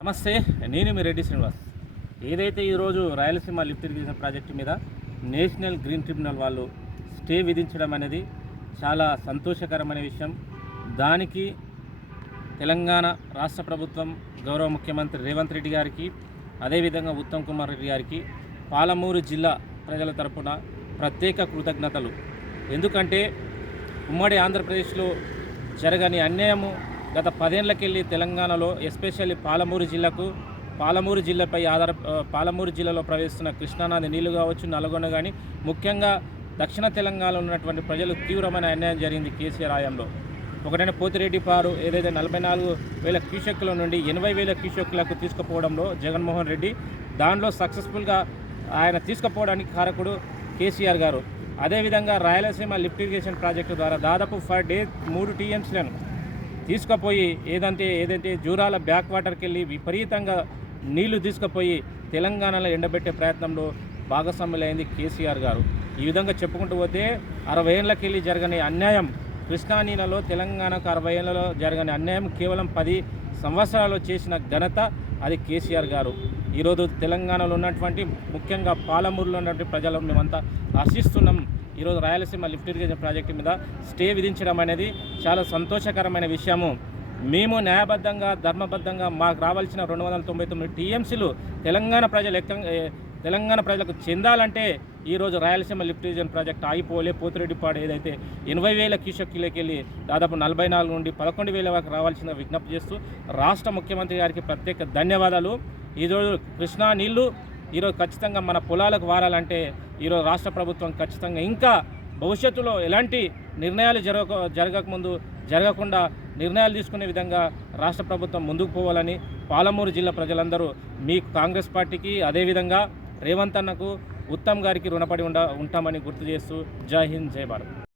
నమస్తే నేను మీ రెడ్డి శ్రీనివాస్. ఏదైతే ఈరోజు రాయలసీమ లిఫ్ట్ ఇరిగేషన్ ప్రాజెక్టు మీద నేషనల్ గ్రీన్ ట్రిబ్యునల్ వాళ్ళు స్టే విధించడం అనేది చాలా సంతోషకరమైన విషయం. దానికి తెలంగాణ రాష్ట్ర ప్రభుత్వం గౌరవ ముఖ్యమంత్రి రేవంత్ రెడ్డి గారికి అదేవిధంగా ఉత్తమ్ కుమార్ రెడ్డి గారికి పాలమూరు జిల్లా ప్రజల తరపున ప్రత్యేక కృతజ్ఞతలు. ఎందుకంటే ఉమ్మడి ఆంధ్రప్రదేశ్లో జరగని అన్యాయము గత పదేళ్ళకెళ్ళి తెలంగాణలో ఎస్పెషల్లీ పాలమూరు జిల్లాకు పాలమూరు జిల్లాపై ఆధార పాలమూరు జిల్లాలో ప్రవేశిస్తున్న కృష్ణానది నీళ్ళు కావచ్చు నల్గొండ కానీ ముఖ్యంగా దక్షిణ తెలంగాణలో ఉన్నటువంటి ప్రజలు తీవ్రమైన అన్యాయం జరిగింది కేసీఆర్ హయాంలో. ఒకటైన పోతిరెడ్డి పారు ఏదైతే నలభై నాలుగు వేల క్యూసెక్కుల నుండి ఎనభై వేల క్యూసెక్కులకు తీసుకుపోవడంలో జగన్మోహన్ రెడ్డి దానిలో సక్సెస్ఫుల్గా ఆయన తీసుకుపోవడానికి కారకుడు కేసీఆర్ గారు. అదేవిధంగా రాయలసీమ లిఫ్ట్ ఇరిగేషన్ ప్రాజెక్టు ద్వారా దాదాపు ఫర్ డే మూడు టీఎంసీలను తీసుకుపోయి ఏదంటే ఏదంటే జూరాల బ్యాక్ వాటర్కి వెళ్ళి విపరీతంగా నీళ్ళు తీసుకుపోయి తెలంగాణలో ఎండబెట్టే ప్రయత్నంలో భాగస్వాములైంది కేసీఆర్ గారు. ఈ విధంగా చెప్పుకుంటూ పోతే అరవై ఏళ్ళకి వెళ్ళి జరగని అన్యాయం కృష్ణా నీళ్ళలో తెలంగాణకు అరవై ఏళ్ళలో జరగని అన్యాయం కేవలం పది సంవత్సరాలు చేసిన ఘనత అది కేసీఆర్ గారు. ఈరోజు తెలంగాణలో ఉన్నటువంటి ముఖ్యంగా పాలమూరులో ఉన్నటువంటి ప్రజలు మేమంతా హర్షిస్తున్నాం ఈరోజు రాయలసీమ లిఫ్ట్ ఇరిగేషన్ ప్రాజెక్టు మీద స్టే విధించడం అనేది చాలా సంతోషకరమైన విషయము. మేము న్యాయబద్ధంగా ధర్మబద్ధంగా మాకు రావాల్సిన రెండు వందల తొంభై తొమ్మిది టీఎంసీలు తెలంగాణ ప్రజలు తెలంగాణ ప్రజలకు చెందాలంటే ఈరోజు రాయలసీమ లిఫ్ట్ ఇరిగేషన్ ప్రాజెక్ట్ ఆగిపోలే. పోతిరెడ్డిపాడు ఏదైతే ఎనభై వేల క్యూసెక్కిలోకి వెళ్ళి దాదాపు నలభై నాలుగు నుండి పదకొండు వేల వరకు రావాల్సిన విజ్ఞప్తి చేస్తూ రాష్ట్ర ముఖ్యమంత్రి గారికి ప్రత్యేక ధన్యవాదాలు. ఈరోజు కృష్ణా నీళ్ళు ఈరోజు ఖచ్చితంగా మన పొలాలకు వారాలంటే ఈరోజు రాష్ట్ర ప్రభుత్వం ఖచ్చితంగా ఇంకా భవిష్యత్తులో ఎలాంటి నిర్ణయాలు జరగక జరగకముందు జరగకుండా నిర్ణయాలు తీసుకునే విధంగా రాష్ట్ర ప్రభుత్వం ముందుకు పోవాలని పాలమూరు జిల్లా ప్రజలందరూ మీ కాంగ్రెస్ పార్టీకి అదేవిధంగా రేవంత్ అన్నకు ఉత్తమ్ గారికి రుణపడి ఉండ ఉంటామని గుర్తు చేస్తూ జై హింద్ జై భారత్.